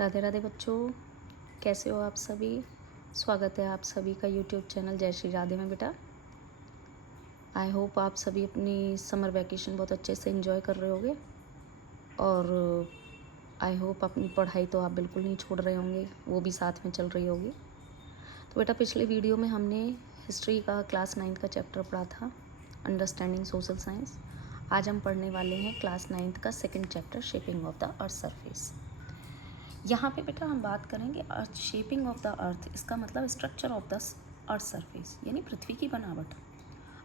राधे राधे बच्चों, कैसे हो आप सभी। स्वागत है आप सभी का यूट्यूब चैनल जय श्री राधे में। बेटा आई होप आप सभी अपनी समर वैकेशन बहुत अच्छे से एंजॉय कर रहे होंगे और आई होप अपनी पढ़ाई तो आप बिल्कुल नहीं छोड़ रहे होंगे, वो भी साथ में चल रही होगी। तो बेटा पिछले वीडियो में हमने हिस्ट्री का क्लास 9 का चैप्टर पढ़ा था, अंडरस्टैंडिंग सोशल साइंस। आज हम पढ़ने वाले हैं क्लास 9 का second chapter, shaping of the earth surface. यहाँ पे बेटा हम बात करेंगे अर्थ, शेपिंग ऑफ द अर्थ। इसका मतलब structure of the earth surface, यानी पृथ्वी की बनावट।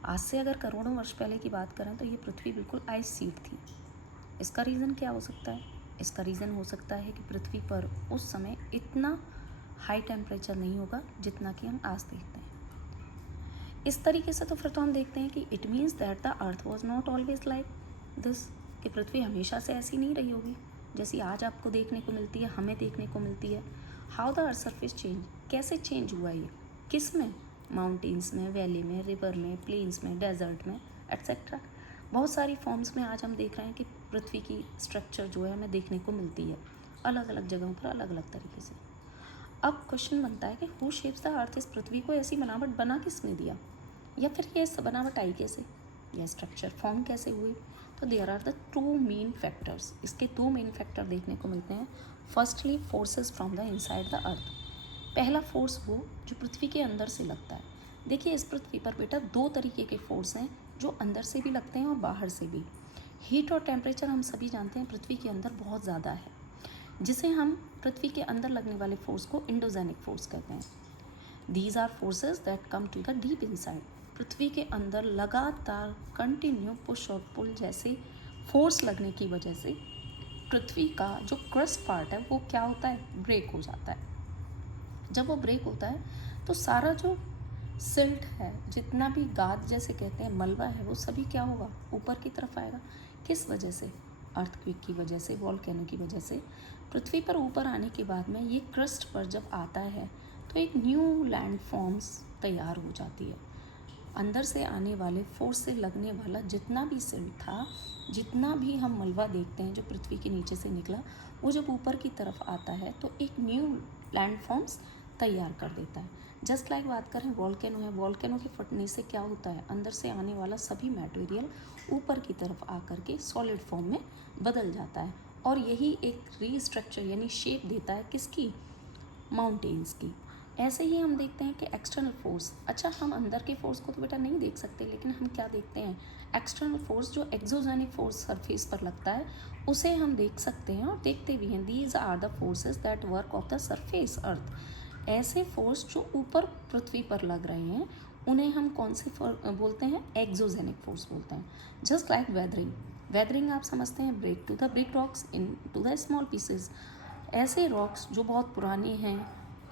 आज से अगर करोड़ों वर्ष पहले की बात करें तो ये पृथ्वी बिल्कुल आइस सीट थी। इसका रीज़न क्या हो सकता है? इसका रीज़न हो सकता है कि पृथ्वी पर उस समय इतना हाई टेम्परेचर नहीं होगा जितना कि हम आज देखते हैं। इस तरीके से तो फिर तो हम देखते हैं कि it means that the earth was not always like this, कि पृथ्वी हमेशा से ऐसी नहीं रही होगी जैसी आज आपको देखने को मिलती है, हमें देखने को मिलती है। How the earth surface change, कैसे चेंज हुआ ये, किस में? माउंटेन्स में, वैली में, रिवर में, प्लेन्स में, डेजर्ट में, एट्सेट्रा। बहुत सारी फॉर्म्स में आज हम देख रहे हैं कि पृथ्वी की स्ट्रक्चर जो है हमें देखने को मिलती है अलग अलग जगहों पर अलग अलग तरीके से। अब क्वेश्चन बनता है कि हु शेप्स द अर्थ, इस पृथ्वी को ऐसी बनावट बना किसने दिया, या फिर ये बनावट आई कैसे, या स्ट्रक्चर फॉर्म कैसे हुए? तो there are the two main factors. इसके दो मेन फैक्टर देखने को मिलते हैं। Firstly forces from the inside the earth. पहला फोर्स वो जो पृथ्वी के अंदर से लगता है। देखिए इस पृथ्वी पर बेटा दो तरीके के फोर्स हैं जो अंदर से भी लगते हैं और बाहर से भी। हीट और टेम्परेचर हम सभी जानते हैं पृथ्वी के अंदर बहुत ज़्यादा है, जिसे हम पृथ्वी के अंदर लगने वाले फोर्स को इंडोजेनिक फोर्स कहते हैं। These are forces that come to the deep inside. पृथ्वी के अंदर लगातार कंटिन्यू पुश और पुल जैसे फोर्स लगने की वजह से पृथ्वी का जो क्रस्ट पार्ट है वो क्या होता है, ब्रेक हो जाता है। जब वो ब्रेक होता है तो सारा जो सिल्ट है, जितना भी गाद जैसे कहते हैं, मलबा है, वो सभी क्या होगा, ऊपर की तरफ आएगा। किस वजह से? अर्थक्वेक की वजह से, वॉल्केनो की वजह से। पृथ्वी पर ऊपर आने के बाद में ये क्रस्ट पर जब आता है तो एक न्यू लैंड फॉर्म्स तैयार हो जाती है। अंदर से आने वाले फोर्स से लगने वाला जितना भी सिल्ट था, जितना भी हम मलबा देखते हैं जो पृथ्वी के नीचे से निकला, वो जब ऊपर की तरफ आता है तो एक न्यू लैंड फॉर्म्स तैयार कर देता है। जस्ट लाइक बात करें वॉल्केनो है, वॉल्केनो के फटने से क्या होता है, अंदर से आने वाला सभी मटेरियल ऊपर की तरफ आकर के सॉलिड फॉर्म में बदल जाता है और यही एक रीस्ट्रक्चर यानी शेप देता है किसकी, माउंटेन्स की। ऐसे ही हम देखते हैं कि एक्सटर्नल फोर्स, अच्छा हम अंदर के फोर्स को तो बेटा नहीं देख सकते, लेकिन हम क्या देखते हैं, एक्सटर्नल फोर्स जो एक्सोजेनिक फोर्स सरफेस पर लगता है उसे हम देख सकते हैं और देखते भी हैं। These are the forces that work of the surface earth. ऐसे फोर्स जो ऊपर पृथ्वी पर लग रहे हैं उन्हें हम कौन से बोलते हैं, एक्सोजेनिक फोर्स बोलते हैं। जस्ट लाइक वेदरिंग, वेदरिंग आप समझते हैं, break to the big rocks in to the small pieces. ऐसे रॉक्स जो बहुत पुराने हैं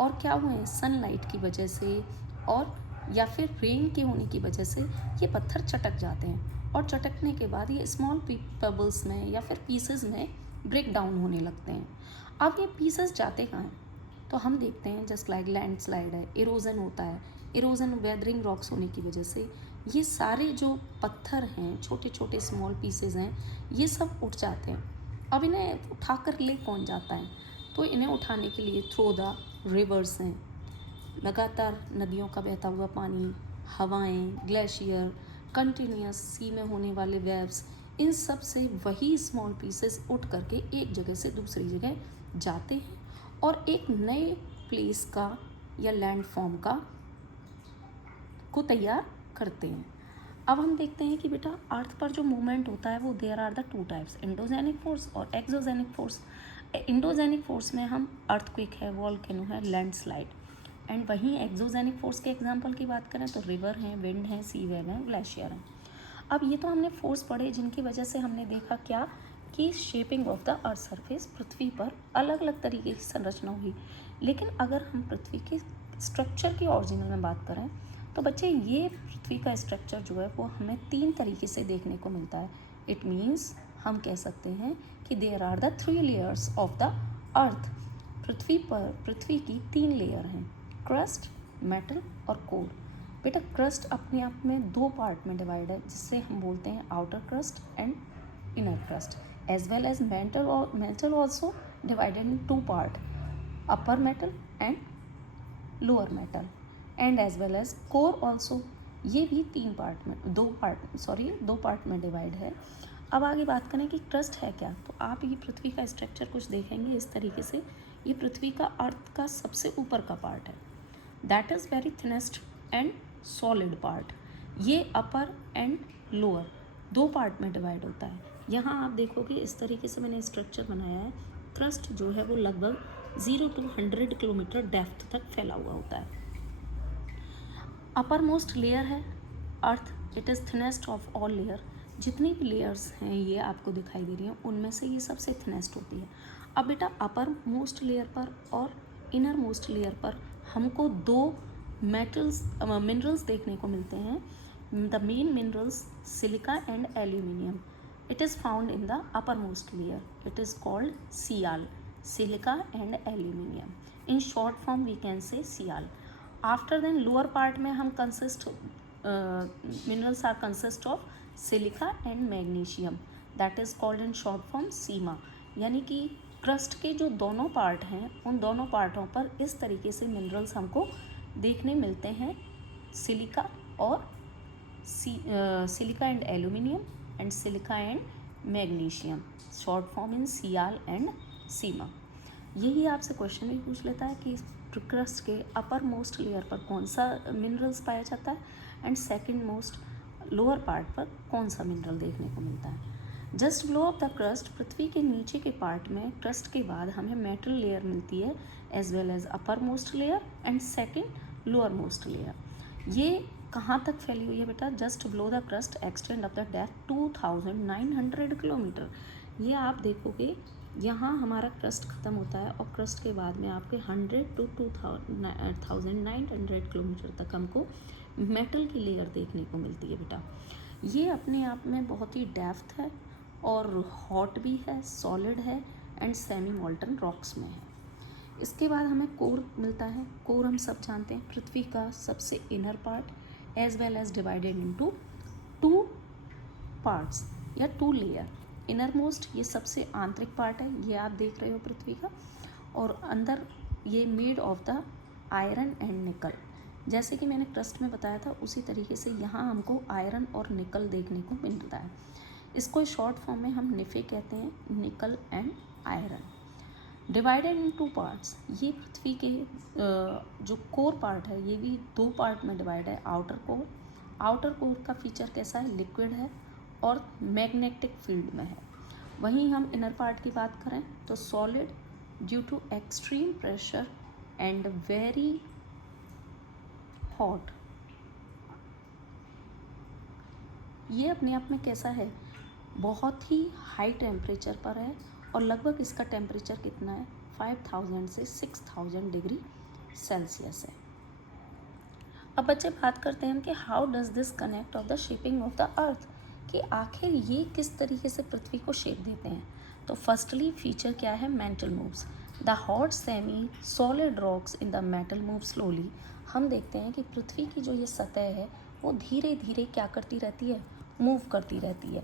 और क्या हुए हैं, सनलाइट की वजह से और या फिर रेन के होने की वजह से ये पत्थर चटक जाते हैं और चटकने के बाद ये स्मॉल पेबल्स में या फिर पीसेस में ब्रेक डाउन होने लगते हैं। अब ये पीसेस जाते कहाँ हैं, तो हम देखते हैं जस्ट लाइक लैंड स्लाइड है, इरोजन होता है। इरोजन वेदरिंग रॉक्स होने की वजह से ये सारे जो पत्थर हैं, छोटे छोटे स्मॉल पीसेस हैं, ये सब उठ जाते हैं। अब इन्हें उठा कर ले कौन जाता है, तो इन्हें उठाने के लिए थ्रू द रिवर्स हैं, लगातार नदियों का बहता हुआ पानी, हवाएं, ग्लेशियर, कंटिन्यूस सी में होने वाले वेव्स, इन सब से वही स्मॉल पीसेस उठ करके एक जगह से दूसरी जगह जाते हैं और एक नए प्लेस का या लैंड फॉर्म का को तैयार करते हैं। अब हम देखते हैं कि बेटा अर्थ पर जो मूवमेंट होता है वो there are the two types, endogenic force और एक्सोजेनिक फोर्स। इंडोजेनिक फोर्स में हम अर्थक्वेक है, वॉल्केनो है, लैंडस्लाइड। एंड वहीं एक्सोजेनिक फोर्स के एग्जांपल की बात करें तो रिवर हैं, विंड हैं, सी वेव हैं, ग्लेशियर हैं। अब ये तो हमने फोर्स पढ़े जिनकी वजह से हमने देखा क्या, कि shaping of the earth surface, पृथ्वी पर अलग अलग तरीके की संरचना हुई। लेकिन अगर हम पृथ्वी के स्ट्रक्चर की ओरिजिनल में बात करें तो बच्चे ये पृथ्वी का स्ट्रक्चर जो है वो हमें तीन तरीके से देखने को मिलता है। इट मीन्स हम कह सकते हैं कि there are the 3 layers of the earth. पृथ्वी पर पृथ्वी की 3 लेयर हैं, क्रस्ट, मेटल और कोर। बेटा क्रस्ट अपने आप में 2 पार्ट में डिवाइड है, जिससे हम बोलते हैं outer crust and inner crust, as well as metal also divided in 2 part, upper metal and lower metal, and as well as core also। ये भी दो पार्ट में डिवाइड है। अब आगे बात करें कि क्रस्ट है क्या, तो आप ये पृथ्वी का स्ट्रक्चर कुछ देखेंगे इस तरीके से। ये पृथ्वी का अर्थ का सबसे ऊपर का पार्ट है, that is very thinnest and solid part. ये अपर एंड लोअर दो पार्ट में डिवाइड होता है। यहाँ आप देखोगे इस तरीके से मैंने स्ट्रक्चर बनाया है। क्रस्ट जो है वो लगभग 0 to 100 किलोमीटर डेप्थ तक फैला हुआ होता है। अपर मोस्ट लेयर है earth, it is thinnest of all layer. जितनी भी लेयर्स हैं ये आपको दिखाई दे रही हैं, उनमें से ये सबसे थिनेस्ट होती है। अब बेटा अपर मोस्ट लेयर पर और इनर मोस्ट लेयर पर हमको दो मिनरल्स देखने को मिलते हैं। The main minerals silica and aluminium. It is found in the uppermost layer. It is called Sial, silica and aluminium. In short form we can say Sial. After then lower part में हम minerals are consist of silica and magnesium. That is called in short form Sima. यानी कि crust के जो दोनों part हैं उन दोनों पार्टों पर इस तरीके से मिनरल्स हमको देखने मिलते हैं, सिलिका और silica and aluminium and silica and magnesium, short form in Sial and sima. यही आपसे क्वेश्चन भी पूछ लेता है कि क्रस्ट के अपर मोस्ट लेयर पर कौन सा मिनरल्स पाया जाता है and second most lower part पर कौन सा मिनरल देखने को मिलता है। Just below of the crust, पृथ्वी के नीचे के पार्ट में क्रस्ट के बाद हमें मेटल लेयर मिलती है, as well as upper most layer and second lower most layer. ये कहाँ तक फैली हुई है बेटा, just below the crust extend of the depth 2900 kilometre. ये आप देखोगे यहाँ हमारा क्रस्ट ख़त्म होता है और क्रस्ट के बाद में आपके 100 to 2900 किलोमीटर तक हमको मेटल की लेयर देखने को मिलती है बेटा। ये अपने आप में बहुत ही डेप्थ है और हॉट भी है, सॉलिड है एंड सेमी मोल्टन रॉक्स में है। इसके बाद हमें कोर मिलता है। कोर हम सब जानते हैं पृथ्वी का सबसे inner part as well as divided into 2 parts या 2 लेयर। इनर मोस्ट ये सबसे आंतरिक पार्ट है, ये आप देख रहे हो पृथ्वी का, और अंदर ये made of the iron and निकल। जैसे कि मैंने क्रस्ट में बताया था उसी तरीके से यहाँ हमको आयरन और निकल देखने को मिलता है। इसको शॉर्ट फॉर्म में हम निफे कहते हैं, निकल and iron. Divided in 2 parts, ये पृथ्वी के जो कोर पार्ट है ये भी 2 पार्ट में डिवाइड है। आउटर कोर का फीचर कैसा है, लिक्विड है और मैग्नेटिक फील्ड में है। वहीं हम इनर पार्ट की बात करें तो solid due to extreme pressure and very hot. ये अपने आप में कैसा है, बहुत ही हाई टेम्परेचर पर है और लगभग इसका टेम्परेचर कितना है 5000 से 6000 डिग्री सेल्सियस है। अब बच्चे बात करते हैं कि how does this connect of the shaping of the अर्थ, कि आखिर ये किस तरीके से पृथ्वी को शेप देते हैं। तो फर्स्टली फीचर क्या है, mental moves. The hot semi solid rocks in the metal move slowly. हम देखते हैं कि पृथ्वी की जो ये सतह है वो धीरे धीरे क्या करती रहती है, मूव करती रहती है,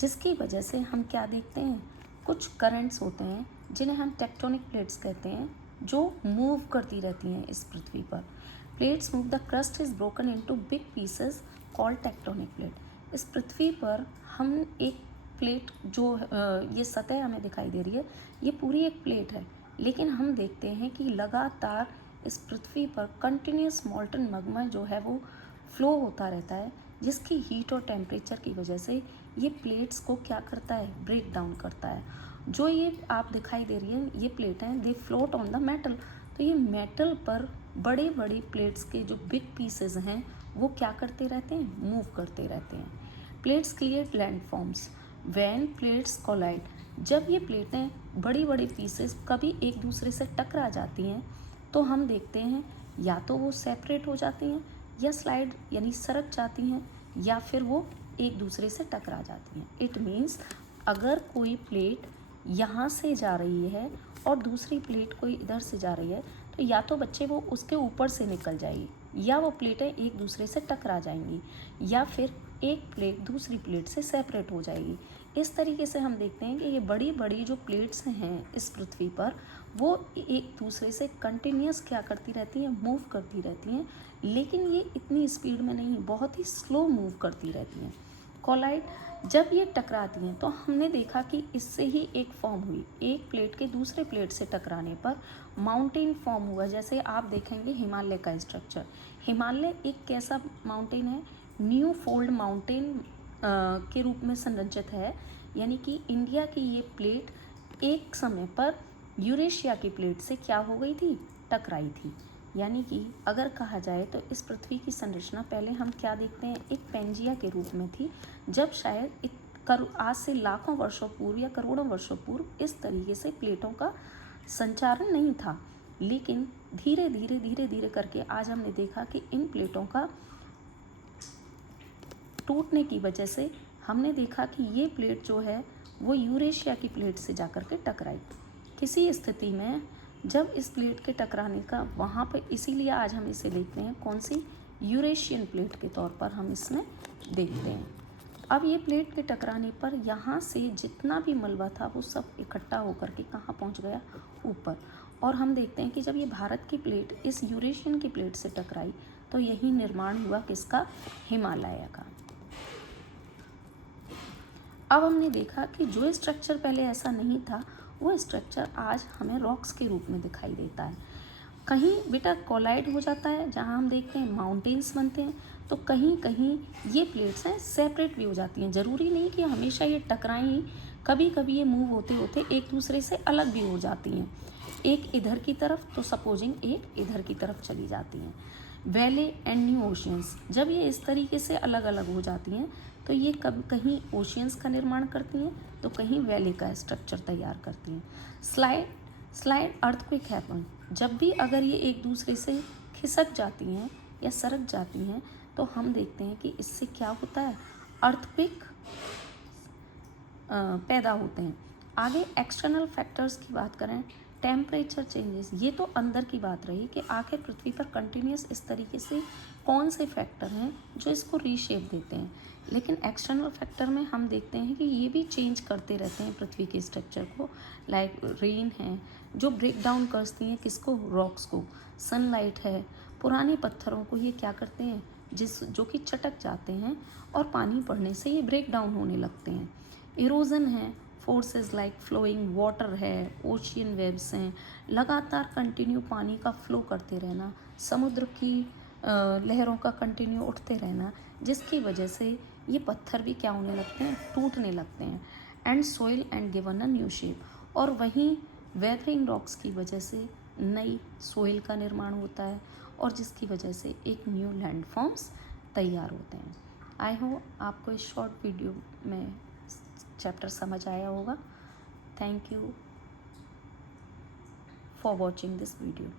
जिसकी वजह से हम क्या देखते हैं, कुछ करंट्स होते हैं जिन्हें हम टेक्टोनिक प्लेट्स कहते हैं, जो मूव करती रहती हैं इस पृथ्वी पर। Plates move, the crust is broken into big pieces called tectonic plate. इस पृथ्वी पर हम एक प्लेट जो ये सतह हमें दिखाई दे रही है ये पूरी एक प्लेट है, लेकिन हम देखते हैं कि लगातार इस पृथ्वी पर कंटिन्यूस मॉल्टन मैग्मा जो है वो फ्लो होता रहता है, जिसकी हीट और टेम्परेचर की वजह से ये प्लेट्स को क्या करता है, ब्रेक डाउन करता है। जो ये आप दिखाई दे रही है ये प्लेट हैं, दे फ्लोट ऑन द मेटल। तो ये मेटल पर बड़े बड़े प्लेट्स के जो बिग पीसेज हैं वो क्या करते रहते हैं, मूव करते रहते हैं। Plates create landforms when plates collide. जब ये प्लेटें बड़ी बड़ी पीसेस कभी एक दूसरे से टकरा जाती हैं तो हम देखते हैं या तो वो सेपरेट हो जाती हैं या स्लाइड यानी सरक जाती हैं या फिर वो एक दूसरे से टकरा जाती हैं। इट मीन्स अगर कोई प्लेट यहाँ से जा रही है और दूसरी प्लेट कोई इधर से जा रही है तो या तो बच्चे वो उसके ऊपर से निकल जाएगी या वो प्लेटें एक दूसरे से टकरा जाएंगी या फिर एक प्लेट दूसरी प्लेट से सेपरेट हो जाएगी। इस तरीके से हम देखते हैं कि ये बड़ी बड़ी जो प्लेट्स हैं इस पृथ्वी पर, वो एक दूसरे से कंटिन्यूस क्या करती रहती हैं, मूव करती रहती हैं, लेकिन ये इतनी स्पीड में नहीं, बहुत ही स्लो मूव करती रहती हैं। कोलाइड जब ये टकराती हैं तो हमने देखा कि इससे ही एक फॉर्म हुई, एक प्लेट के दूसरे प्लेट से टकराने पर माउंटेन फॉर्म हुआ। जैसे आप देखेंगे हिमालय का स्ट्रक्चर, हिमालय एक कैसा माउंटेन है, न्यू फोल्ड माउंटेन के रूप में संरचित है। यानी कि इंडिया की ये प्लेट एक समय पर यूरेशिया की प्लेट से क्या हो गई थी, टकराई थी। यानी कि अगर कहा जाए तो इस पृथ्वी की संरचना पहले हम क्या देखते हैं, एक पेंजिया के रूप में थी, जब शायद आज से लाखों वर्षों पूर्व या करोड़ों वर्षों पूर्व इस तरीके से प्लेटों का संचारण नहीं था। लेकिन धीरे धीरे धीरे धीरे करके आज हमने देखा कि इन प्लेटों का टूटने की वजह से हमने देखा कि ये प्लेट जो है वो यूरेशिया की प्लेट से जाकर के टकराई। किसी स्थिति में जब इस प्लेट के टकराने का वहाँ पर, इसीलिए आज हम इसे देखते हैं कौन सी, यूरेशियन प्लेट के तौर पर हम इसमें देखते हैं। अब ये प्लेट के टकराने पर यहाँ से जितना भी मलबा था वो सब इकट्ठा होकर के कहाँ पहुँच गया, ऊपर। और हम देखते हैं कि जब ये भारत की प्लेट इस यूरेशियन की प्लेट से टकराई तो यही निर्माण हुआ किसका, हिमालय का। अब हमने देखा कि जो स्ट्रक्चर पहले ऐसा नहीं था वो स्ट्रक्चर आज हमें रॉक्स के रूप में दिखाई देता है। कहीं बेटा कोलाइड हो जाता है, जहाँ हम देखते हैं माउंटेन्स बनते हैं, तो कहीं कहीं ये प्लेट्स हैं सेपरेट भी हो जाती हैं। ज़रूरी नहीं कि हमेशा ये टकराएं ही, कभी कभी ये मूव होते होते एक दूसरे से अलग भी हो जाती हैं। एक इधर की तरफ तो सपोजिंग एक इधर की तरफ चली जाती हैं। वैले एंड न्यू ओशियंस, जब ये इस तरीके से अलग अलग हो जाती हैं तो ये कहीं ओशियंस का निर्माण करती हैं तो कहीं वैली का स्ट्रक्चर तैयार करती हैं। स्लाइड अर्थक्वेक हैपन, जब भी अगर ये एक दूसरे से खिसक जाती हैं या सरक जाती हैं तो हम देखते हैं कि इससे क्या होता है, अर्थक्वेक पैदा होते हैं। आगे एक्सटर्नल फैक्टर्स की बात करें, टेम्परेचर चेंजेस, ये तो अंदर की बात रही कि आखिर पृथ्वी पर कंटिन्यूस इस तरीके से कौन से फैक्टर हैं जो इसको रीशेप देते हैं। लेकिन एक्सटर्नल फैक्टर में हम देखते हैं कि ये भी चेंज करते रहते हैं पृथ्वी के स्ट्रक्चर को, लाइक रेन है जो ब्रेक डाउन करती हैं किसको, रॉक्स को। सनलाइट है, पुराने पत्थरों को ये क्या करते हैं, जो कि चटक जाते हैं और पानी पड़ने से ये ब्रेक डाउन होने लगते हैं। इरोजन है, फोर्सेस लाइक फ्लोइंग वाटर है, ओशियन वेव्स हैं, लगातार कंटिन्यू पानी का फ्लो करते रहना, समुद्र की लहरों का कंटिन्यू उठते रहना, जिसकी वजह से ये पत्थर भी क्या होने लगते हैं, टूटने लगते हैं। And soil and given a new shape, और वहीं वेदरिंग रॉक्स की वजह से नई सोइल का निर्माण होता है और जिसकी वजह से एक न्यू लैंड फॉर्म्स तैयार होते हैं। आई होप आपको इस शॉर्ट वीडियो में चैप्टर समझ आया होगा। Thank you for watching this video.